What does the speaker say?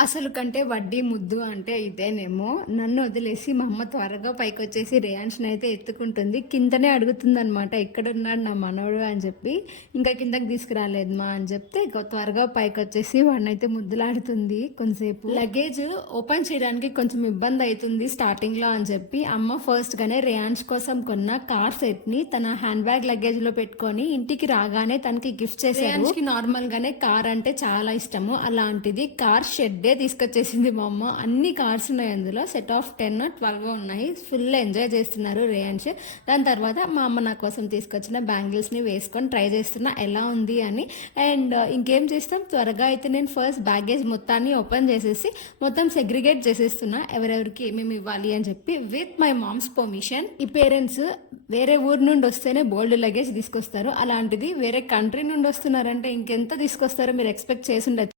అసలు కంటే వడ్డీ ముద్దు అంటే ఇదేనేమో. నన్ను వదిలేసి మా అమ్మ త్వరగా పైకొచ్చేసి రేయాన్ష్‌ని అయితే ఎత్తుకుంటుంది. కిందనే అడుగుతుందనమాట, ఎక్కడున్నాడు నా మనవడు అని చెప్పి. ఇంకా కిందకి తీసుకురాలేదు మా అని చెప్తే ఇక త్వరగా పైకొచ్చేసి వాడినైతే ముద్దులాడుతుంది కొంతసేపు. లగేజ్ ఓపెన్ చేయడానికి కొంచెం ఇబ్బంది అవుతుంది స్టార్టింగ్‌లో అని చెప్పి అమ్మ ఫస్ట్‌గానే రేయాన్ష్ కోసం కొన్న కార్ సెట్‌ని తన హ్యాండ్ బ్యాగ్ లగేజ్‌లో పెట్టుకొని ఇంటికి రాగానే తనకి గిఫ్ట్ చేశారు. రేయాన్ష్‌కి నార్మల్‌గానే కార్ అంటే చాలా ఇష్టము. అలాంటిది కార్ షెడ్ తీసుకొచ్చేసింది మా అమ్మ. అన్ని కార్స్ ఉన్నాయి అందులో, సెట్ ఆఫ్ 10 12 ఉన్నాయి. ఫుల్ ఎంజాయ్ చేస్తున్నారు రేయాన్ష్. దాని తర్వాత మా అమ్మ నా కోసం తీసుకొచ్చిన బ్యాంగిల్స్ని వేసుకొని ట్రై చేస్తున్నా ఎలా ఉంది అని. అండ్ ఇంకేం చేస్తాం, త్వరగా అయితే నేను ఫస్ట్ బ్యాగేజ్ మొత్తాన్ని ఓపెన్ చేసేసి మొత్తం సెగ్రిగేట్ చేసేస్తున్నా ఎవరెవరికి ఏమేమి ఇవ్వాలి అని చెప్పి, విత్ మై మామ్స్ పర్మిషన్. ఈ పేరెంట్స్ వేరే ఊరు నుండి వస్తేనే బోల్డ్ లగేజ్ తీసుకొస్తారు, అలాంటిది వేరే కంట్రీ నుండి వస్తున్నారంటే ఇంకెంత తీసుకొస్తారో మీరు ఎక్స్పెక్ట్ చేసి ఉండొచ్చు.